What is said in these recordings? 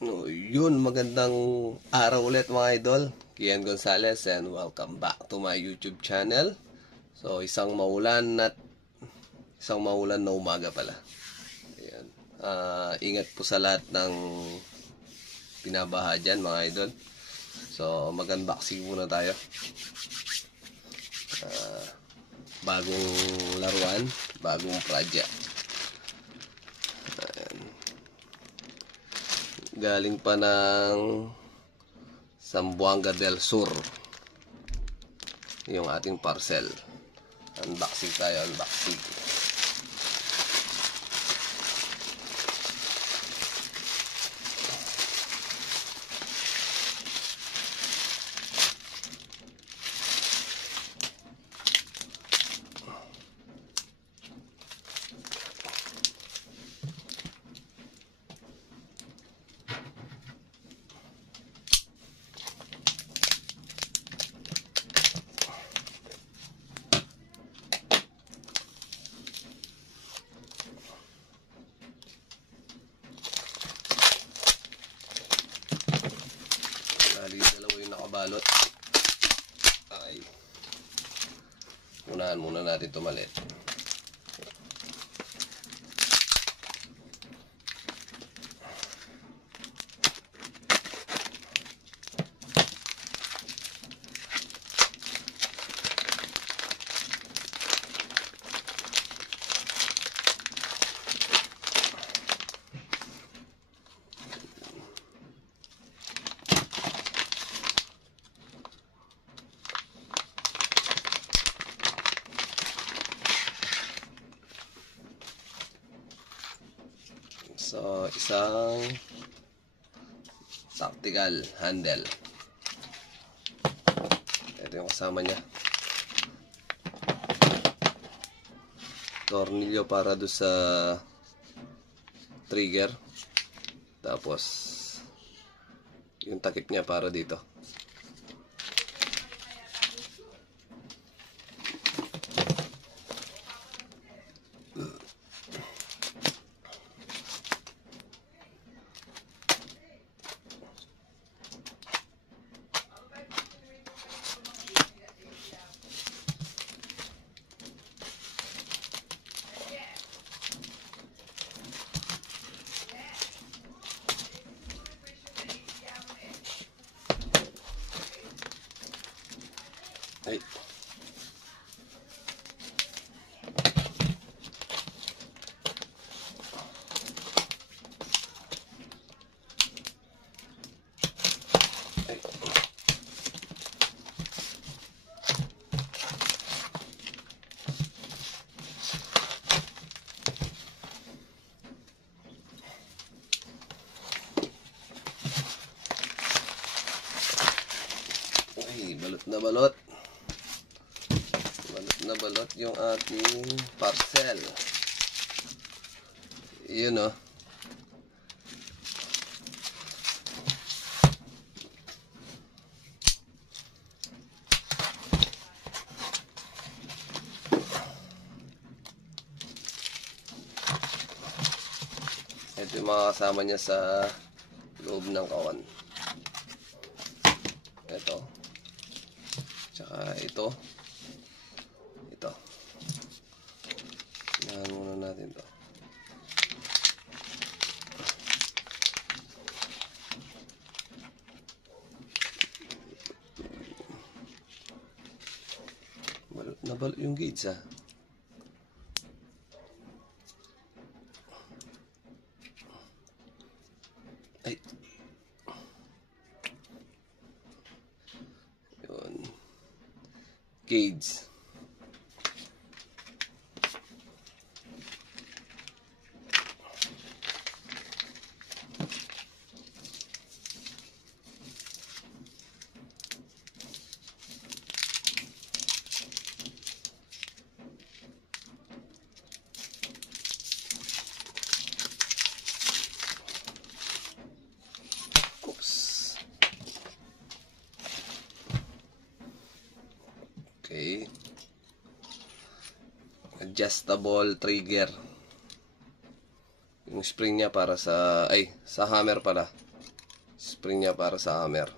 No, yun, magandang araw ulit mga idol. Kian Gonzalez and welcome back to my YouTube channel. So, isang maulan na umaga pala. Ayan. Ingat po sa lahat ng binabaha dyan mga idol. So, mag-unboxing muna tayo. Bagong laruan, bagong project. Galing pa ng Zamboanga del Sur yung ating parcel. Unboxing tayo, unboxing. Dalawa yung nakabalot. Ay. Unahan muna natin ito maliit. So, isang tactical handle. Ito yung kasama niya. Tornilyo para doon sa trigger. Tapos, yung takip niya para dito. Ay. Ay, balot na balot. Balot yung ating parcel. Yun o. Ito yung mga kasama niya sa loob ng kawan. Ito. Tsaka ito. Ito. Inahan muna natin ito. Balot na balot yung gauge ah. Ay. Yun. Gauge. Okay. Adjustable trigger. Yung spring niya para sa sa hammer pala. spring niya para sa hammer.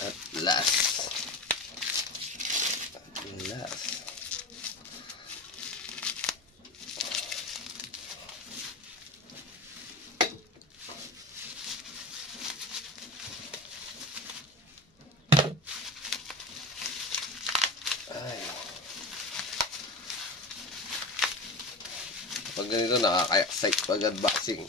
At last. Pag ganito, nakaka-excite pag unboxing.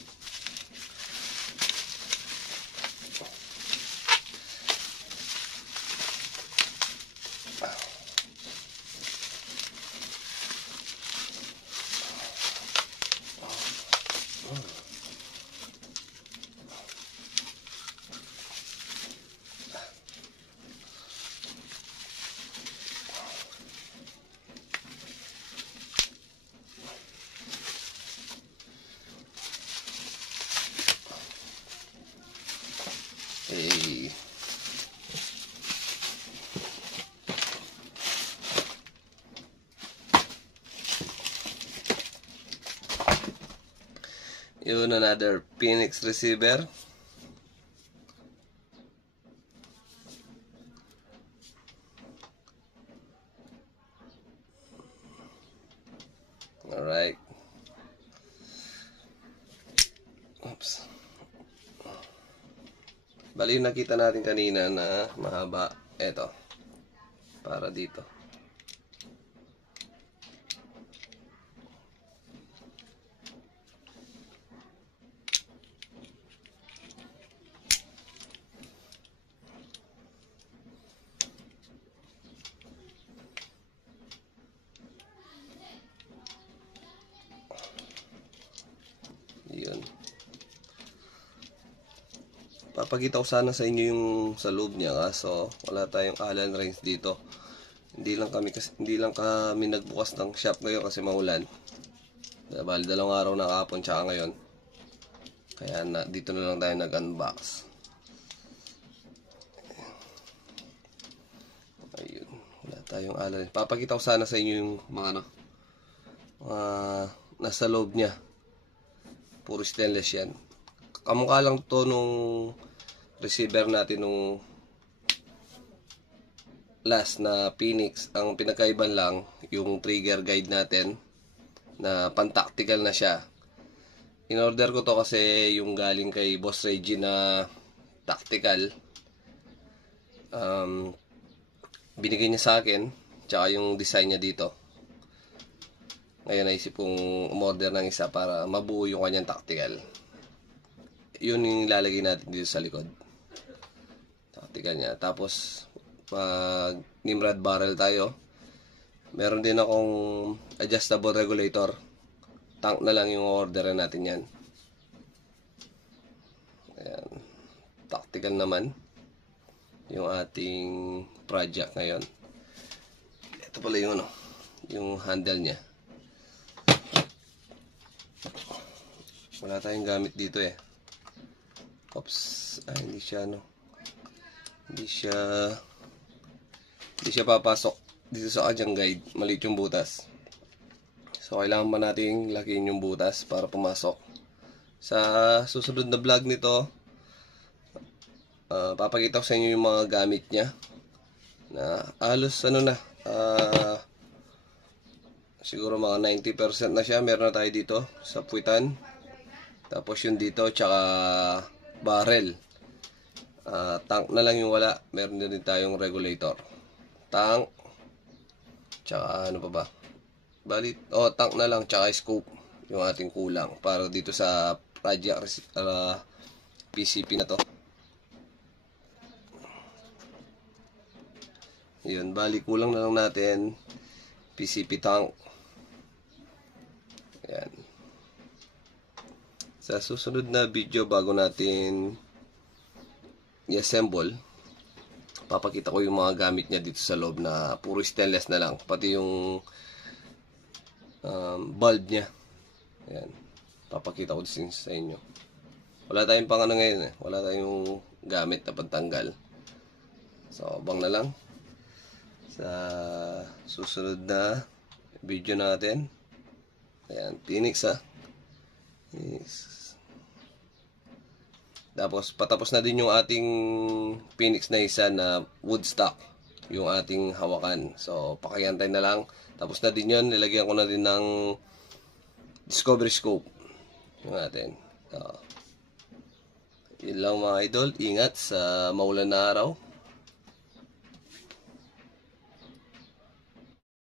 Hey. Yun, another Phoenix receiver. Alright. Oops. Bali yung nakita natin kanina na mahaba. Eto. Para dito. Yun. Papakita ko sana sa inyo yung sa loob niya, kaso wala tayong Allen wrench dito. Hindi lang kami nagbukas ng shop ngayon kasi maulan. Bali 2 araw na kahapon tsaka ngayon. Kaya dito na lang tayo nag-unbox. Ayun, wala tayong Allen. Papakita ko sana sa inyo yung mga nasa loob niya. Puro stainless yan. Kamukha lang to nung receiver natin nung last na Phoenix. Ang pinakaiban lang yung trigger guide natin na pan-tactical na siya. In order ko to kasi yung galing kay Boss Reggie na tactical. Binigay niya sa akin, tsaka yung design niya dito. Ngayon naisip kong umorder ng isa para mabuo yung kanyang tactical. Yun yung lalagay natin dito sa likod. Tactical niya. Tapos pag Nimrod barrel tayo, meron din akong adjustable regulator. Tank na lang yung orderan natin yan. Ayan. Tactical naman yung ating project ngayon. Ito pala yung yung handle niya. Wala tayong gamit dito eh. Oops, hindi siya hindi siya papasok dito sa kanyang guide. Maliit yung butas. So kailangan pa nating lakihin yung butas para pumasok. Sa susunod na vlog nito, papakita ko sa inyo yung mga gamit niya. Na halos siguro mga 90% na siya. Meron na tayo dito sa puwitan. Tapos yung dito tsaka barrel. Tank na lang yung wala. Meron din tayong regulator. Tank. Tsaka ano pa ba? Tank na lang tsaka scope yung ating kulang para dito sa project PCP na to. Yun, bali kulang na lang natin PCP tank. Ayan. Sa susunod na video bago natin i-assemble, papakita ko yung mga gamit niya dito sa loob na puro stainless na lang. Pati yung bulb niya. Ayan. Papakita ko din sa inyo. Wala tayong pang ano ngayon eh. Wala tayong gamit na pantanggal. So, abang na lang sa susunod na video natin. Ayan, Phoenix ha. Yes. Tapos, patapos na din yung ating Phoenix na isa na woodstock. Yung ating hawakan. So, pakihantay na lang. Tapos na din yun. Nilagyan ko na din ng Discovery Scope. Yung atin. So, yun lang mga idol. Ingat sa maulan na araw.